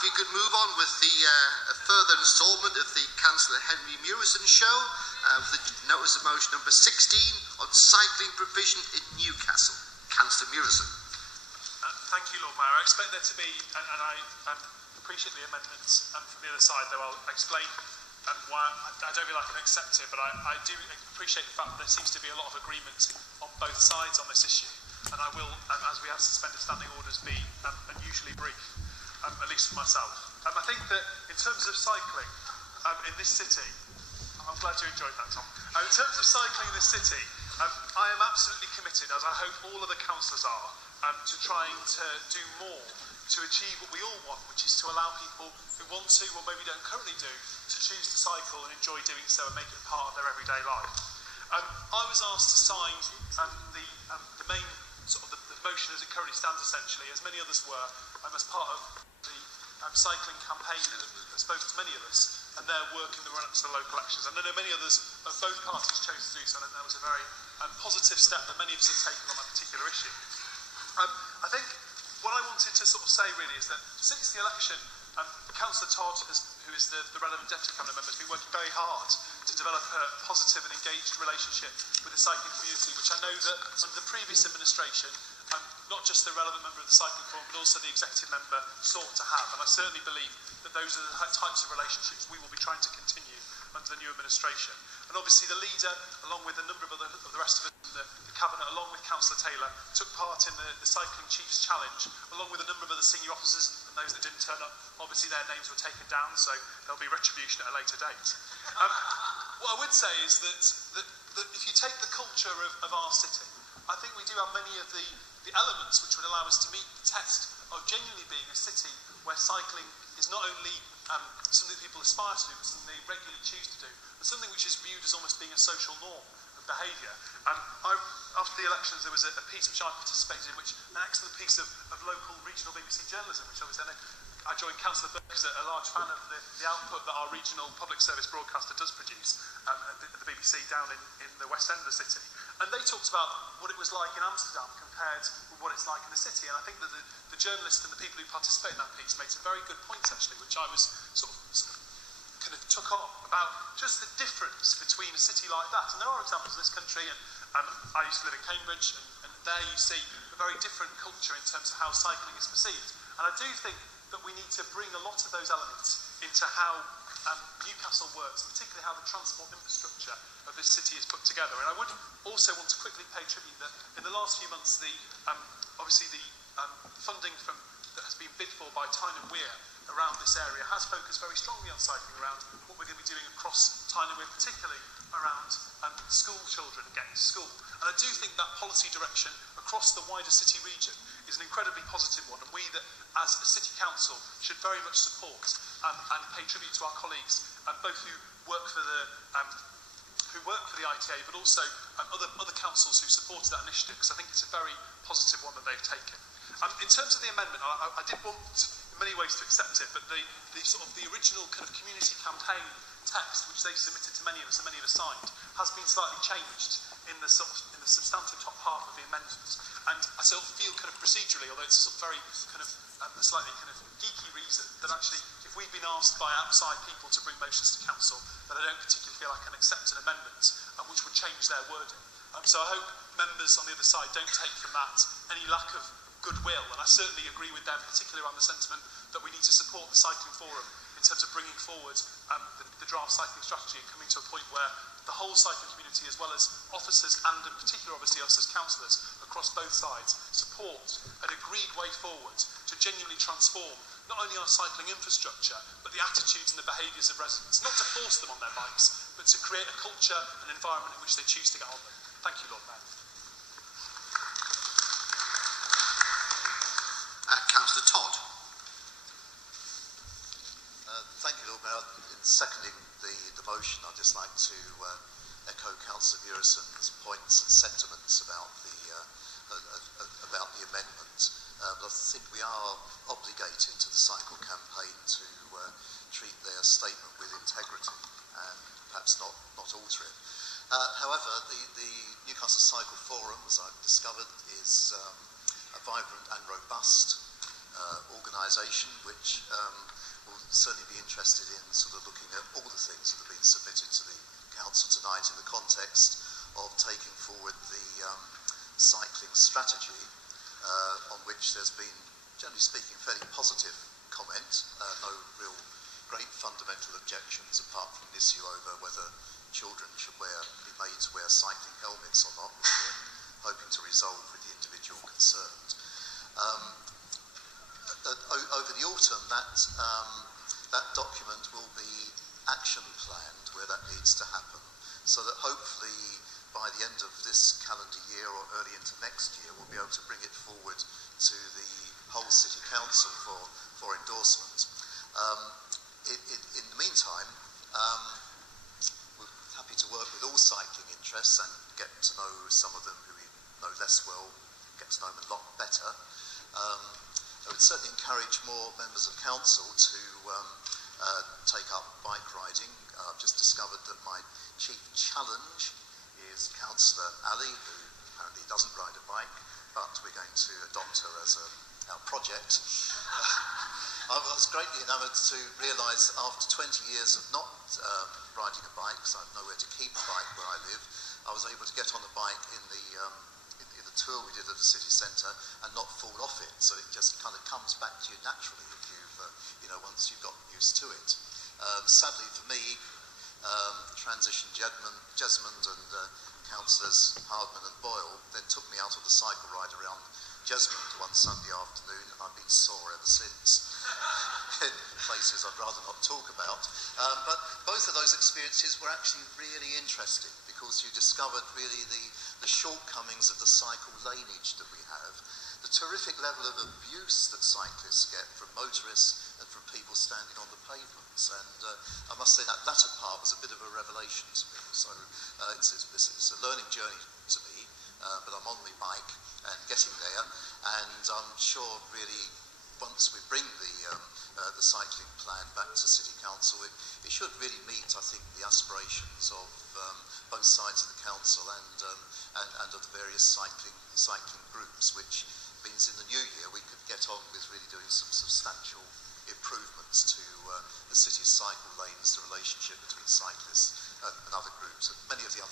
if we could move on with the a further instalment of the Councillor Henry Murison show, with the notice of motion number 16 on cycling provision in Newcastle. Councillor Murison. Thank you, Lord Mayor. I expect there to be, and I appreciate the amendments from the other side, though I'll explain why I don't feel I can accept it, but I do appreciate the fact that there seems to be a lot of agreement on both sides on this issue, and I will, as we have suspended standing orders, be unusually brief, at least for myself. I think that in terms of cycling in this city, I'm glad you enjoyed that, Tom. In terms of cycling in this city, I am absolutely committed, as I hope all other councillors are, to trying to do more to achieve what we all want, which is to allow people who want to, or maybe don't currently do, to choose to cycle and enjoy doing so and make it part of their everyday life. I was asked to sign the main sort of the motion as it currently stands, essentially, as many others were, as part of the cycling campaign that has spoken to many of us and their work in the run-up to the local elections. And I know many others of both parties chose to do so, and that was a very positive step that many of us have taken on that particular issue. I think what I wanted to sort of say really is that since the election, Councillor Todd, who is the relevant Deputy Cabinet member, has been working very hard to develop a positive and engaged relationship with the cycling community, which I know that under the previous administration, not just the relevant member of the cycling forum, but also the executive member sought to have. And I certainly believe that those are the types of relationships we will be trying to continue under the new administration. And obviously the leader, along with a number of the rest of us in the Cabinet, along with Councillor Taylor, took part in the Cycling Chiefs Challenge, along with a number of other senior officers, and those that didn't turn up, obviously their names were taken down, so there'll be retribution at a later date. What I would say is that if you take the culture of our city, I think we do have many of the elements which would allow us to meet the test of genuinely being a city where cycling is not only something that people aspire to do, but something they regularly choose to do, but something which is viewed as almost being a social norm of behaviour. After the elections, there was a piece which I participated in, which an excellent piece of local regional BBC journalism, which obviously I joined Councillor Burke as a large fan of the output that our regional public service broadcaster does produce at the BBC down in the west end of the city. And they talked about what it was like in Amsterdam compared with what it's like in the city. And I think that the journalists and the people who participate in that piece made some very good points, actually, which I was sort of kind of took on about just the difference between a city like that. And there are examples in this country, and I used to live in Cambridge, and there you see a very different culture in terms of how cycling is perceived. And I do think that we need to bring a lot of those elements into how Newcastle works, particularly how the transport infrastructure of this city is put together. And I would also want to quickly pay tribute that in the last few months, obviously the funding that has been bid for by Tyne and Wear around this area has focused very strongly on cycling, around what we're going to be doing across Tyne and Wear, particularly around school children getting to school. And I do think that policy direction across the wider city region is an incredibly positive one, and we that as a city council should very much support and pay tribute to our colleagues, both who work for the ITA, but also other councils who supported that initiative, because I think it's a very positive one that they've taken. In terms of the amendment, I did want in many ways to accept it, but the sort of the original kind of community campaign text, which they submitted to many of us and many of us signed, has been slightly changed in the substantive top half of the amendment. And I sort of feel kind of procedurally, although it's a sort of very kind of a slightly kind of geeky reason, that actually if we've been asked by outside people to bring motions to council, that I don't particularly feel I can accept an amendment which would change their wording. So I hope members on the other side don't take from that any lack of goodwill, and I certainly agree with them, particularly around the sentiment that we need to support the cycling forum in terms of bringing forward the draft cycling strategy and coming to a point where the whole cycling community, as well as officers and in particular obviously us as councillors across both sides, support an agreed way forward to genuinely transform not only our cycling infrastructure but the attitudes and the behaviours of residents, not to force them on their bikes but to create a culture and environment in which they choose to get on them. Thank you, Lord Mayor. Councillor Todd. Thank you, Lord Mayor. In seconding the motion, I'd just like to echo Councillor Murison's points and sentiments about the amendment. But I think we are obligated to the cycle campaign to treat their statement with integrity and perhaps not alter it. However, the Newcastle Cycle Forum, as I've discovered, is a vibrant and robust organisation which will certainly be interested in sort of looking at all the things that have been submitted to the Council tonight in the context of taking forward the cycling strategy, on which there's been, generally speaking, fairly positive comment, no real great fundamental objections apart from an issue over whether children should be made to wear cycling helmets or not, which we're hoping to resolve with the individual concerned. Over the autumn, that document will be action planned where that needs to happen, so that hopefully by the end of this calendar year or early into next year, we'll be able to bring it forward to the whole City Council for endorsement. In the meantime, we're happy to work with all cycling interests and get to know some of them who we know less well, get to know them a lot better. I would certainly encourage more members of council to take up bike riding. I've just discovered that my chief challenge is Councillor Ali, who apparently doesn't ride a bike, but we're going to adopt her as our project. I was greatly enamoured to realise after 20 years of not riding a bike, because I have nowhere to keep a bike where I live, I was able to get on a bike in the tour we did at the city centre and not fall off it. So it just kind of comes back to you naturally if you've, once you've got used to it. Sadly for me, transition Jesmond and councillors Hardman and Boyle then took me out on the cycle ride around Jesmond one Sunday afternoon, and I've been sore ever since. In places I'd rather not talk about. But both of those experiences were actually really interesting because you discovered really the shortcomings of the cycle laneage that we have, the terrific level of abuse that cyclists get from motorists and from people standing on the pavements. And I must say that latter part was a bit of a revelation to me. So it's a learning journey to me, but I'm on my bike and getting there, and I'm sure really once we bring the cycling plan back to City Council, it should really meet, I think, the aspirations of both sides of the council and of the various cycling groups, which means in the new year we could get on with really doing some substantial improvements to the city's cycle lanes, the relationship between cyclists and other groups, and many of the other